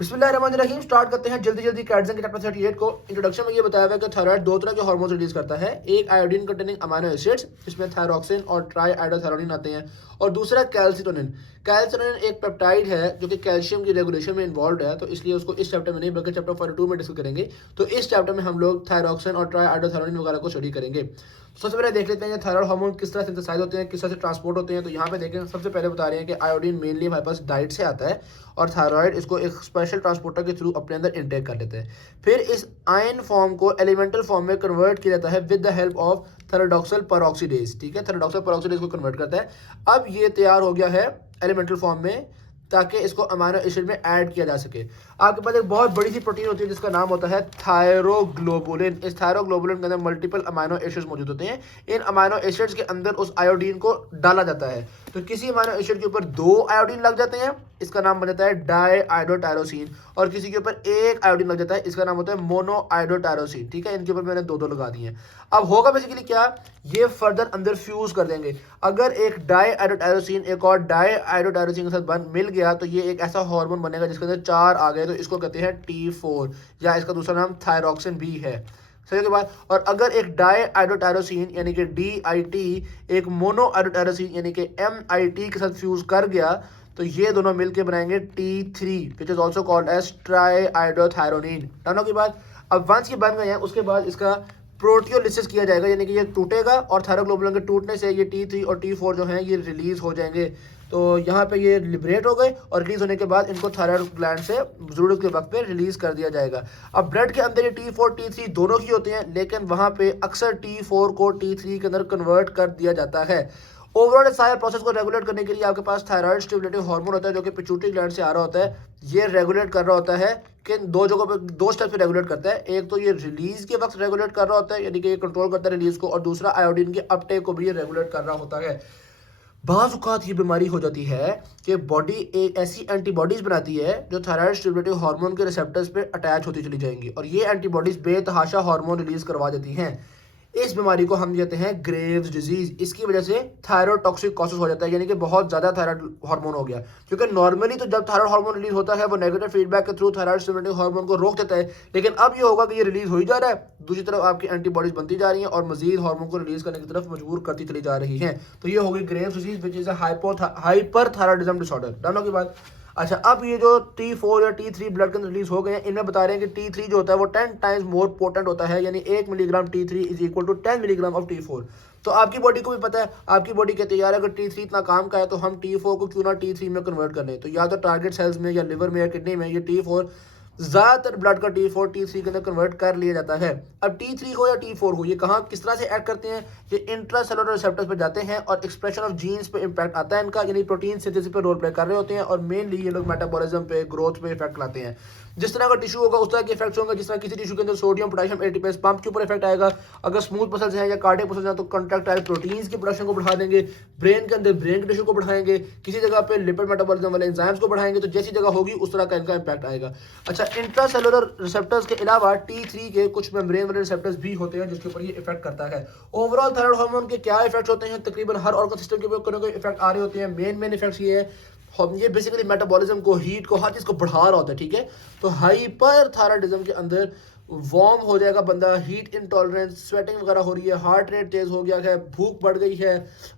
बिस्मिल्लाहिर्रहमानिर्रहीम। स्टार्ट करते हैं जल्दी जल्दी कैटसन के चैप्टर 38 को। इंट्रोडक्शन में ये बताया हुआ है कि थायराइड दो तरह के हार्मोन रिलीज करता है, एक आयोडीन कंटेनिंग अमाइनो एसिड्स, इसमें थायरोक्सिन और ट्राईआयोडोथायरोनिन आते हैं, और दूसरा कैल्सिटोनिन। कैल्सिटोनिन एक पेप्टाइड है जो कि कैल्शियम की रेगुलेशन में इन्वॉल्व है, तो इसलिए उसको इस चैप्टर में नहीं बल्कि चैप्टर 42 में डिस्कस करेंगे। तो इस चैप्टर में हम लोग थायरोक्सिन और ट्राईआयोडोथायरोनिन वगैरह को स्टडी करेंगे। सबसे पहले देख लेते हैं थायराइड हार्मोन किस तरह सिंथेसाइज होते हैं, किस तरह से ट्रांसपोर्ट होते हैं। तो यहाँ पे देखें, सबसे पहले बता रहे हैं कि आयोडीन मेनली हमारे पास डाइट से आता है और थायराइड इसको एक स्पेशल ट्रांसपोर्टर के थ्रू अपने अंदर इनटेक कर लेते हैं। फिर इस आयन फॉर्म को एलिमेंटल फॉर्म में कन्वर्ट किया जाता है विद द हेल्प ऑफ थायरोडॉक्सिल पेरोक्सीडेज। ठीक है, थायरोडॉक्सिल पेरोक्सीडेज को कन्वर्ट करता है। अब ये तैयार हो गया है एलिमेंटल फॉर्म में, ताकि इसको अमाइनो एसिड में ऐड किया जा सके। आपके पास एक बहुत बड़ी सी प्रोटीन होती है जिसका नाम होता है थायरोग्लोबुलिन। इस थायरोग्लोबुलिन के अंदर मल्टीपल अमाइनो एसिड्स मौजूद होते हैं। इन अमाइनो एसिड्स के अंदर उस आयोडीन को डाला जाता है, तो किसी अमाइनो एसिड के ऊपर 2 आयोडीन लग जाते हैं, इसका नाम बन जाता है डाईआयोडोटायरोसिन, और किसी के ऊपर 1 आयोडीन लग जाता है, इसका नाम होता है मोनोआयोडोटायरोसिन। ठीक है, इनके ऊपर मैंने 2 लगा दिए हैं। अब होगा बेसिकली क्या, ये फर्दर अंदर फ्यूज कर देंगे। अगर एक डाईआयोडोटायरोसिन एक और डाईआयोडोटायरोसिन के साथ बन मिल गया तो ये एक ऐसा हार्मोन बनेगा जिसके अंदर 4 आ गए, तो इसको कहते हैं T4, या इसका दूसरा नाम थायरोक्सिन भी है। सही के बाद, और अगर एक डाईआयोडोटायरोसिन यानी कि DIT एक मोनोआयोडोटायरोसिन यानी कि MIT के साथ फ्यूज कर गया तो ये दोनों मिलकर बनाएंगे T3 which is also called as triiodothyronine. दोनों की बात, अब वंस ये बन गए हैं उसके बाद इसका प्रोटियोलिसिस किया जाएगा, यानी कि ये टूटेगा और थायरोग्लोबुलिन के टूटने से ये T3 और T4 जो हैं ये रिलीज हो जाएंगे। तो यहाँ पे ये लिबरेट हो गए और रिलीज होने के बाद इनको थायराइड ग्लैंड से जरूरत के वक्त पे रिलीज कर दिया जाएगा। अब ब्लड के अंदर ये T4 T3 दोनों की होते हैं, लेकिन वहाँ पे अक्सर T4 को T3 के अंदर कन्वर्ट कर दिया जाता है। ओवरऑल सारे प्रोसेस को रेगुलेट करने के लिए आपके पास थायराइड स्टिमुलेटिंग हार्मोन होता है जो कि पिट्यूटरी ग्लैंड से आ रहा होता है। ये रेगुलेट कर रहा होता है कि 2 जगहों पे 2 स्टेप पे रेगुलेट करता है। एक तो ये रिलीज के वक्त रेगुलेट कर रहा होता है, यानी कि ये कंट्रोल करता है रिलीज को, और दूसरा आयोडीन के अपटेक को भी ये रेगुलेट कर रहा होता है। बाज़ औक़ात ये बीमारी हो जाती है कि बॉडी एक ऐसी एंटीबॉडीज़ बनाती है जो थायराइड स्टिमुलेटिव हार्मोन के रिसेप्टर्स पे अटैच होती चली जाएंगी, और ये एंटीबॉडीज़ बेतहाशा हार्मोन रिलीज करवा देती हैं। इस बीमारी को हम कहते हैं ग्रेव्स डिजीज। इसकी वजह से थायरोटॉक्सिक कॉसेस हो जाता है, यानी कि बहुत ज़्यादा थायराइड हार्मोन हो गया। क्योंकि नॉर्मली तो जब थायराइड हार्मोन रिलीज होता है वो नेगेटिव फीडबैक के थ्रू थायराइड स्टिमुलेटिव हार्मोन को रोक देता है, लेकिन अब ये होगा कि ये रिलीज हो ही जा रहा है, दूसरी तरफ आपकी एंटीबॉडीज बनती जा रही हैं और मजीद हार्मोन को रिलीज करने की तरफ मजबूर करती चली जा रही हैं। तो ये होगी Graves disease which is hyperthyroidism disorder. दोनों की बात। अच्छा, अब ये जो T4 या T3 ब्लड के अंदर रिलीज हो गए हैं, इनमें बता रहे हैं कि T3 जो होता है वो 10 टाइम्स मोर पोटेंट होता है, यानी 1 milligram T3 is equal to 10 milligram of T4। तो आपकी बॉडी को भी पता है, आपकी बॉडी कहती है यार अगर T3 इतना काम का है तो हम T4 को क्यों ना T3 में कन्वर्ट कर लें। तो या तो टारगेट सेल्स में या लिवर में या किडनी में ये T4 ज़्यादातर ब्लड का T4 T3 के अंदर कन्वर्ट कर लिया जाता है। अब T3 हो या T4 हो, ये कहाँ किस तरह से ऐड करते हैं, ये इंट्रासेलुलर रिसेप्टर्स पे जाते हैं और एक्सप्रेशन ऑफ जीन्स पे इम्पैक्ट आता है इनका, यानी प्रोटीन सिंथेसिस पे रोल प्ले कर रहे होते हैं, और मेनली ये लोग मेटाबॉलिज्म पे ग्रोथ पे इफेक्ट लाते हैं। जिस तरह का टिश्यू होगा उस तरह के इफेक्ट्स होंगे। जिस तरह किसी टिश्यू के अंदर सोडियम पोटेशियम एटीपेस पंप के ऊपर इफेक्ट आएगा, अगर स्मूथ मसल्स हैं या कार्डियक मसल्स हैं तो कंट्रैक्टाइल प्रोटीन्स की प्रोडक्शन को बढ़ा देंगे। ब्रेन के अंदर ब्रेन के टिश्यू को बढ़ाएंगे, किसी जगह पे लिपिड मेटाबॉलिज्म वाले एंजाइम्स को बढ़ाएंगे, तो जैसी जगह होगी उस तरह का इनका इम्पैक्ट आएगा। अच्छा, इंट्रासेलुलर रिसेप्टर्स के अलावा T3 के कुछ मेम्ब्रेन वाले रिसेप्टर्स भी होते हैं जिसके ऊपर ये इफेक्ट करता है। ओवरऑल थायराइड हार्मोन के क्या इफेक्ट्स होते हैं, तकरीबन हर ऑर्गन सिस्टम के ऊपर कोई इफेक्ट आ रहे होते हैं। मेन इफेक्ट्स ये है, ये बेसिकली मेटाबॉलिज्म को, हीट को, हर चीज़ को बढ़ा रहा होता है। ठीक है, तो हाइपर थायराइडिज्म के अंदर वार्म हो जाएगा बंदा, हीट इंटॉलरेंस, स्वेटिंग वगैरह हो रही है, हार्ट रेट तेज हो गया है, भूख बढ़ गई है,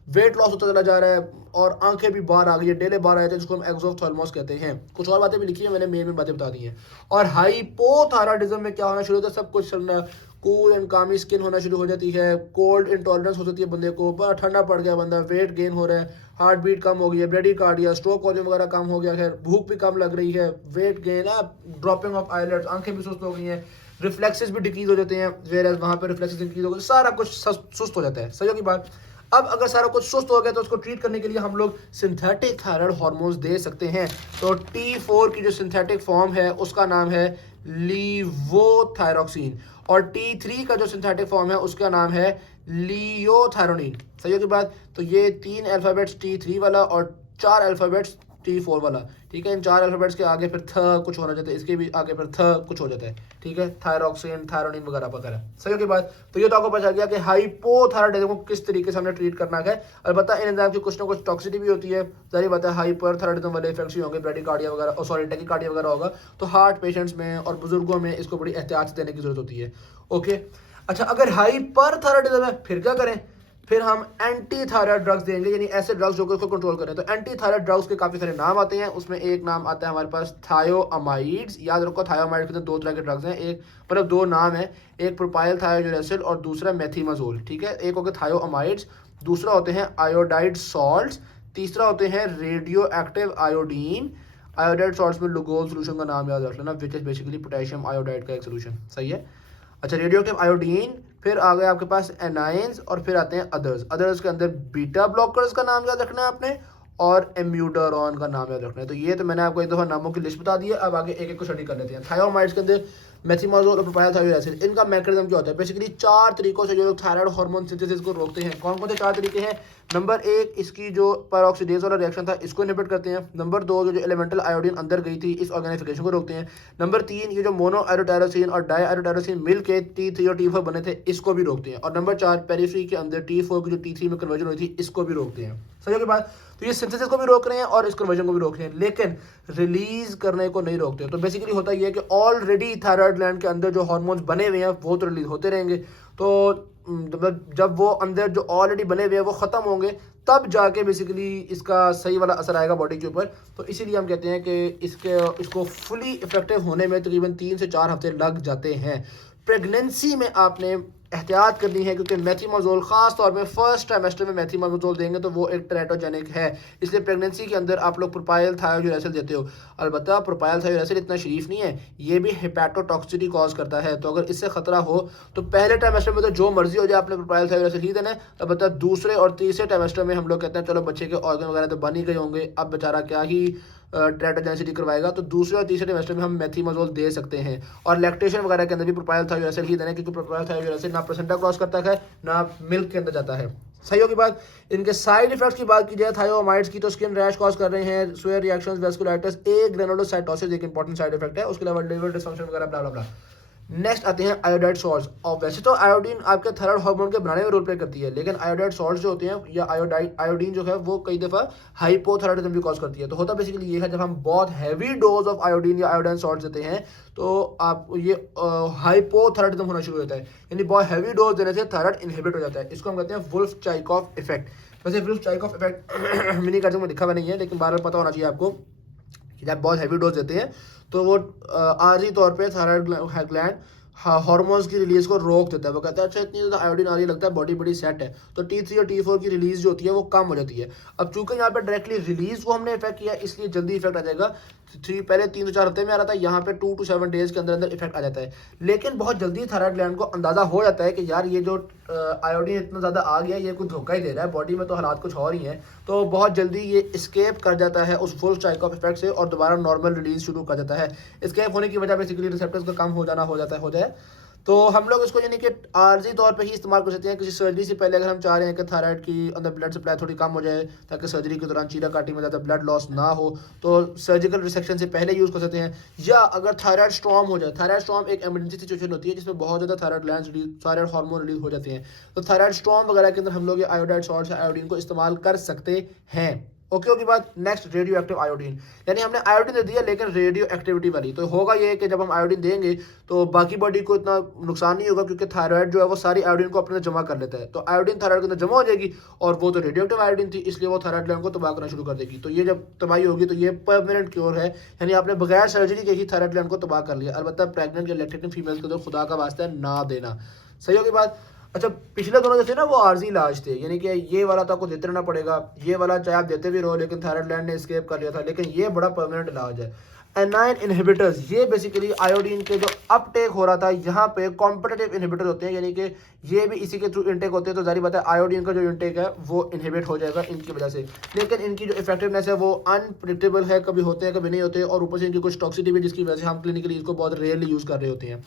वेट लॉस होता चला जा रहा है, और आंखें भी बाहर आ गई है, डेले बाहर आए थे जिसको हम एक्सोफ्थाल्मोस कहते हैं। कुछ और बातें भी लिखी है मैंने, मेन बातें बता दी हैं। और हाइपोथायराइडिज्म में क्या होना शुरू होता है, सब कुछ चलना, कूल एंड कामी स्किन होना शुरू हो जाती है, कोल्ड इंटॉलरेंस हो जाती है बंदे को, बड़ा ठंडा पड़ गया बंदा, वेट गेन हो रहा है, हार्ट बीट कम हो गई है, ब्रेडिकार्डिया, स्ट्रोक वॉल्यूम वगैरह कम हो गया है, भूख भी कम लग रही है, वेट गेन है, ड्रॉपिंग ऑफ आईलेट्स, आंखें भी सुस्त हो गई हैं, रिफ्लेक्सेस भी डिक्रीज हो जाते हैं, वेयर वहाँ पे रिफ्लेक्सेस इंक्रीज हो गए, सारा कुछ सुस्त हो जाता है। सही की बात। अब अगर सारा कुछ सुस्त हो गया तो उसको ट्रीट करने के लिए हम लोग सिंथेटिक थायराइड हार्मोन्स दे सकते हैं। तो T4 की जो सिंथेटिक फॉर्म है उसका नाम है लीवोथायरोक्सिन, और T3 का जो सिंथेटिक फॉर्म है उसका नाम है लियोथायरोनिन। सही की बात। तो ये 3 अल्फाबेट्स T3 वाला और 4 अल्फाबेट्स T4 वाला, ठीक है। इन 4 अल्फ़ाबेट्स के आगे फिर थ कुछ होना चाहता है, इसके भी आगे फिर थ कुछ हो जाता है, ठीक है। थायरॉक्सिन, थायरोनिन वगैरह वगैरह, सही होगी बात। तो ये तो आपको पता चल गया कि हाइपोथायराइडिज्म को किस तरीके से हमने ट्रीट करना है। अलबत्ता इन एंजाइम की कुछ ना कुछ टॉक्सिसिटी भी होती है, जाहिर बात है हाइपरथायराइडिज्म वाले इफेक्ट्स भी होंगे, ब्रेडिकार्डिया वगैरह, सॉरी टैकीकार्डिया वगैरह होगा, तो हार्ट पेशेंट्स में और बुजुर्गों में इसको बड़ी एहतियात से देने की जरूरत होती है। ओके, अच्छा, अगर हाइपरथायराइडिज्म है फिर क्या करें? फिर हम एंटी थायराइड ड्रग्स देंगे, यानी ऐसे ड्रग्स जो कि उसको कंट्रोल करें। तो एंटी थायराइड ड्रग्स के काफी सारे नाम आते हैं, उसमें एक नाम आता है हमारे पास थायोअमाइड्स। याद रखो थायोअमाइड के अंदर 2 तरह के ड्रग्स हैं, एक मतलब 2 नाम है, एक प्रोपाइल थायोजुरेसिल और दूसरा मेथिमाजोल, ठीक है। एक हो गया थायोअमाइड्स, दूसरा होते हैं आयोडाइड सॉल्ट्स, तीसरा होते हैं radio active iodine. Iodide salts में लुगोल सोल्यूशन का नाम याद रख लेना, which is basically potassium iodide का एक सोल्यूशन, सही है। अच्छा, रेडियो एक्टिव आयोडीन, फिर आ गए आपके पास एनाइंस, और फिर आते हैं अदर्स। अदर्स के अंदर बीटा ब्लॉकर्स का नाम याद रखना है आपने, और एम्यूडारॉन का नाम याद रखना है। तो ये तो मैंने आपको एक दफ़ा नामों की लिस्ट बता दी है, अब आगे एक एक को स्टडी कर लेते हैं। थायोमाइड्स के अंदर मेथिमाजोल और प्रोपाइल थायोएसिड, इनका मैकेनिज्म क्या होता है? बेसिकली 4 तरीकों से जो लोग थायराइड हार्मोन सिंथेसिस को रोकते हैं। कौन कौन से 4 तरीके हैं? नंबर 1, इसकी जो पेरोक्सीडेज वाला रिएक्शन था इसको इनहिबिट करते हैं। नंबर 2, जो एलिमेंटल आयोडीन अंदर गई थी इस ऑर्गेनाइफिकेशन को रोकते हैं। नंबर 3, ये जो मोनो आयोटायरोसिन और डाई आयोटायरोसिन मिल के T3 और T4 बने थे इसको भी रोकते हैं। और नंबर 4, पेरिफेरी के अंदर T4 की जो T3 में कन्वर्जन हुई थी इसको भी रोकते हैं। समझो की बात? तो ये सिंथेसिस को भी रोक रहे हैं और इस कन्वर्जन को भी रोक रहे हैं, लेकिन रिलीज करने को नहीं रोकते। तो बेसिकली होता ये है कि ऑलरेडी थायराइड ग्लैंड के अंदर जो हार्मोन्स बने हुए हैं वो तो रिलीज होते रहेंगे। तो जब वो अंदर जो ऑलरेडी बने हुए हैं वो ख़त्म होंगे तब जाके बेसिकली इसका सही वाला असर आएगा बॉडी के ऊपर। तो इसीलिए हम कहते हैं कि इसको फुली इफेक्टिव होने में तकरीबन 3 से 4 हफ्ते लग जाते हैं। प्रेगनेंसी में आपने एहतियात करनी है, क्योंकि मेथिमाजोल ख़ास तौर में फर्स्ट ट्राइमेस्टर में मेथिमाजोल देंगे तो वो एक टेराटोजेनिक है, इसलिए प्रेगनेंसी के अंदर आप लोग प्रोपाइल थायोजुरेसिल देते हो। अलबत्ता प्रोपाइल थायोजुरेसिल इतना शरीफ नहीं है, ये भी हेपेटोटॉक्सिसिटी कॉज करता है। तो अगर इससे खतरा हो तो पहले ट्राइमेस्टर में तो जो मर्जी हो जाए आपने प्रोपाइल थायोजुरेसिल ही देना है। अलबत्ता दूसरे और तीसरे ट्राइमेस्टर में हम लोग कहते हैं चलो बच्चे के ऑर्गन वगैरह तो बन ही गए होंगे, अब बेचारा क्या ही टेराटोजेनिसिटी करवाएगा, तो दूसरे और तीसरे ट्राइमेस्टर में हम मेथिमाजोल दे सकते हैं। और लैक्टेशन वगैरह के अंदर भी प्रोपाइल थायोजुरेसिल ही देना है, क्योंकि प्रोपाइल थायोजुरेसिल ना प्लेसेंटा क्रॉस करता है ना मिल्क के अंदर जाता है। सही होगी बात। इनके साइड इफेक्ट्स की बात की जाए थायोमाइड्स की, तो स्किन रैश कॉज कर रहे हैं, स्वेयर रिएक्शंस, वेस्कुलाइटिस, ग्रेनुलोसाइटोसिस एक इंपॉर्टेंट साइड इफेक्ट है, उसके अलावा लिवर डिसफंक्शन वगैरह ब्ला ब्ला ब्ला। नेक्स्ट आते हैं आयोडाइड सॉल्ट्स। और वैसे तो आयोडीन आपके थायराइड हार्मोन के बनाने में रोल प्ले करती है, लेकिन आयोडाइड सॉल्ट्स जो होते हैं या आयोडीन जो है वो कई दफ़ा हाइपोथायराइडिज्म भी कॉज करती है। तो होता बेसिकली ये है, जब हम बहुत हैवी डोज ऑफ आयोडीन या आयोडाइन सॉल्ट्स देते हैं तो आप ये हाइपोथायराइडिज्म होना शुरू होता है, यानी बहुत हैवी डोज देने से थायराइड इनहिबिट हो जाता है। इसको हम कहते हैं वुल्फ-चाइकोफ इफेक्ट। वैसे वुल्फ-चाइकोफ इफेक्ट मिनी कार्ड में लिखा हुआ नहीं है, लेकिन बार पता होना चाहिए आपको कि जब बहुत हैवी डोज देते हैं तो वो आर्जी तौर पे थायराइड ग्लैंड हार्मोन्स की रिलीज को रोक देता है। वो कहता है अच्छा इतनी ज़्यादा आयोडीन आ रही है, लगता है बॉडी बड़ी सेट है, तो T3 और T4 की रिलीज जो होती है वो कम हो जाती है। अब चूंकि यहाँ पे डायरेक्टली रिलीज को हमने इफेक्ट किया इसलिए जल्दी इफेक्ट आ जाएगा। पहले 3 से 4 हफ्ते में आ रहा था, यहाँ पे 2 to 7 डेज के अंदर अंदर इफेक्ट आ जाता है। लेकिन बहुत जल्दी थायराइड ग्लैंड को अंदाजा हो जाता है कि यार ये जो आयोडीन इतना ज़्यादा आ गया ये कुछ धोखा ही दे रहा है, बॉडी में तो हालात कुछ और ही हैं। तो बहुत जल्दी ये स्केप कर जाता है उस वुल्फ-चाइकोफ इफेक्ट से और दोबारा नॉर्मल रिलीज शुरू कर जाता है। स्केप होने की वजह बेसिकली रिसेप्टर्स का कम हो जाना हो जाए। तो हम लोग इसको यानी कि आर्जी तौर पे ही इस्तेमाल कर सकते हैं। किसी सर्जरी से पहले अगर हम चाह रहे हैं कि थायराइड की अंदर ब्लड सप्लाई थोड़ी कम हो जाए ताकि सर्जरी के दौरान चीरा काटी में ज़्यादा ब्लड लॉस ना हो, तो सर्जिकल रिसेक्शन से पहले यूज़ कर सकते हैं। या अगर थायराइड स्टॉर्म हो जाए, थायराइड स्टॉर्म एक इमरजेंसी सिचुएशन होती है जिसमें बहुत ज़्यादा thyroid gland thyroid hormone release हो जाते हैं, तो थायराइड स्टॉर्म वगैरह के अंदर हम लोग ये आयोडाइड सॉल्ट या आयोडीन को इस्तेमाल कर सकते हैं। ओके होगी बात। नेक्स्ट रेडियो एक्टिव आयोडीन, यानी हमने आयोडीन दे दिया लेकिन रेडियो एक्टिविटी वाली। तो होगा ये कि जब हम आयोडीन देंगे तो बाकी बॉडी को इतना नुकसान नहीं होगा, क्योंकि थायराइड जो है वो सारी आयोडीन को अपने जमा कर लेता है। तो आयोडीन थायराइड के अंदर जमा हो जाएगी और वो तो रेडियो एक्टिव आयोडीन थी, इसलिए वो थायराइड ग्लैंड को तबाह करना शुरू कर देगी। तो ये जब तबाही होगी तो ये परमानेंट क्योर है, यानी आपने बगैर सर्जरी के ही थायराइड ग्लैंड को तबाह कर लिया। अलबत्ता प्रेग्नेंट या लैक्टेटिंग फीमेल्स को तो खुदा का वास्ता है ना देना। सही होगी बात। अच्छा, पिछले दोनों जो थे ना वो आर्जी इलाज थे, यानी कि ये वाला तो आपको देते रहना पड़ेगा, ये वाला चाहे आप देते भी रहो, लेकिन थायराइड ग्लैंड ने एस्केप कर लिया था, लेकिन ये बड़ा परमानेंट इलाज है। एनाइन इनहिबिटर्स, ये बेसिकली आयोडीन के जो अपटेक हो रहा था यहाँ पे कॉम्पिटिटिव इनहिबिटर होते हैं, यानी कि ये भी इसी के थ्रू इनटेक होते हैं। तो जारी बात है आयोडीन का जो इनटेक है वो इनहिबिट हो जाएगा इनकी वजह से, लेकिन इनकी जो इफेक्टिवनेस है वो अनप्रिडिक्टेबल है, कभी होते हैं कभी नहीं होते, और ऊपर से इनकी कुछ टॉक्सिसिटी भी जिसकी वजह से हम क्लिनिकली इसको बहुत रेयरली यूज़ कर रहे होते हैं।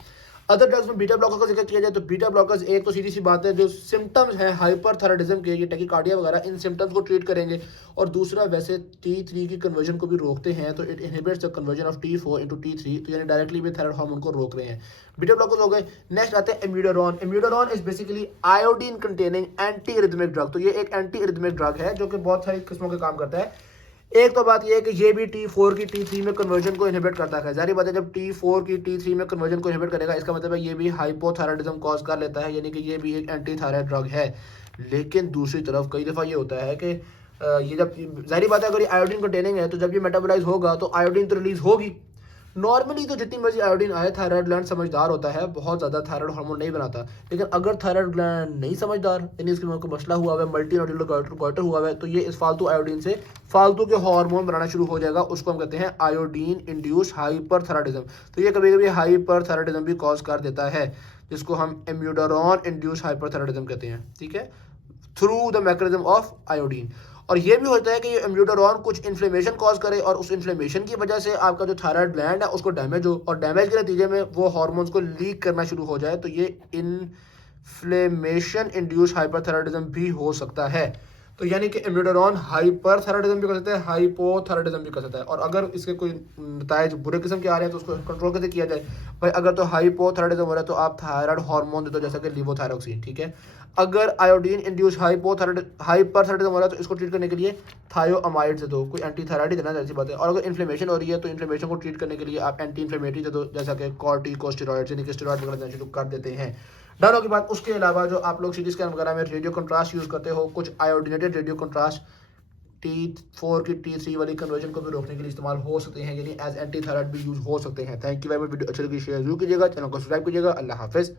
अदर ड्रग्स में बीटा ब्लॉकर का जिक्र किया जाए तो बीटा ब्लॉकर्स एक तो सीधी सी बात है जो सिम्टम्स हैं हाइपरथायराइडिज्म के, ये टैकीकार्डिया वगैरह, इन सिम्टम्स को ट्रीट करेंगे। और दूसरा वैसे T3 की कन्वर्जन को भी रोकते हैं, तो it inhibits the conversion of T4 into T3, तो यानी डायरेक्टली भी थायराइड हार्मोन को रोक रहे हैं। बीटा ब्लॉकर्स हो गए। नेक्स्ट आते हैं amiodarone. Amiodarone is basically iodine containing anti arrhythmic drug. तो ये एक एंटी इरिथमिक ड्रग है जो कि बहुत सारी किस्मों के काम करता है। एक तो बात यह है कि ये भी T4 की T3 में कन्वर्जन को इनहिबिट करता है। जारी बात है जब T4 की T3 में कन्वर्जन को इनहिबिट करेगा, इसका मतलब है ये भी हाइपोथायराइडिज्म कॉज कर लेता है, यानी कि ये भी एक एंटी थायराइड ड्रग है। लेकिन दूसरी तरफ कई दफ़ा ये होता है कि ये जब जारी बात है अगर ये आयोडीन कंटेनिंग है तो जब ये मेटाबोलाइज होगा तो आयोडीन तो रिलीज होगी। नॉर्मली तो जितनी मर्जी आयोडीन आए, थायराइड ग्लैंड समझदार होता है, बहुत ज़्यादा थायराइड हार्मोन नहीं बनाता। लेकिन अगर थायराइड ग्लैंड नहीं समझदार, यानी इसके को मसला हुआ है, मल्टी नोडुलर गॉइटर हुआ है, तो ये इस फालतू आयोडीन से फालतू के हार्मोन बनाना शुरू हो जाएगा। उसको हम कहते हैं आयोडीन इंड्यूस हाइपरथायराइडिज्म। तो ये कभी कभी हाइपरथायराइडिज्म भी कॉज कर देता है, जिसको हम इम्यूडारॉन इंड्यूस हाइपरथायराइडिज्म कहते हैं, ठीक है, through the mechanism of iodine. और ये भी होता है कि ये इम्यूडारॉन कुछ इन्फ्लेमेशन कॉज करे और उस इन्फ्लेमेशन की वजह से आपका जो थायराइड ग्लैंड है उसको डैमेज हो, और डैमेज के नतीजे में वो हार्मोन्स को लीक करना शुरू हो जाए, तो ये इन्फ्लेमेशन इंड्यूस हाइपरथायराइडिज्म भी हो सकता है। तो यानी कि इम्यूडारॉन हाइपरथायराइडिज्म भी कर सकता है, हाइपोथायराइडिज्म भी कर सकता है। और अगर इसके कोई नतायज बुरे किस्म के आ रहे हैं तो उसको कंट्रोल कैसे किया जाए भाई? अगर तो हाइपोथायराइडिज्म हो रहा है तो आप थायराइड हार्मोन दे दो, जैसा कि लिवोथायरोक्सिन, ठीक है। अगर आयोडीन इंड्यूस हाइपरथायराइडिज्म हो रहा है तो इसको ट्रीट करने के लिए थायोअमाइड दे दो, कोई एंटी थायराइड ही देना, जैसी बात है। और अगर इन्फ्लेमेशन हो रही है तो इन्फ्लेमेशन को ट्रीट करने के लिए आप एंटी इन्फ्लेमेटरी दे दो, जैसा कि कॉर्टिकोस्टेरॉइड्स यानी कि स्टेरॉइड वगैरह देना शुरू कर देते हैं। डर के बाद उसके अलावा जो आप लोग सीटी स्कैन वगैरह में रेडियो कंट्रास्ट यूज़ करते हो, कुछ आयोडीनेटेड रेडियो कंट्रास्ट T4 की T3 वाली कन्वर्जन को भी रोकने के लिए इस्तेमाल हो सकते हैं, यानी एज एंटी थायराइड भी यूज़ हो सकते हैं। Thank you very much. Video अच्छी लगी शेयर जरूर कीजिएगा, चैनल को सब्सक्राइब कीजिएगा। अल्लाह हाफिज़।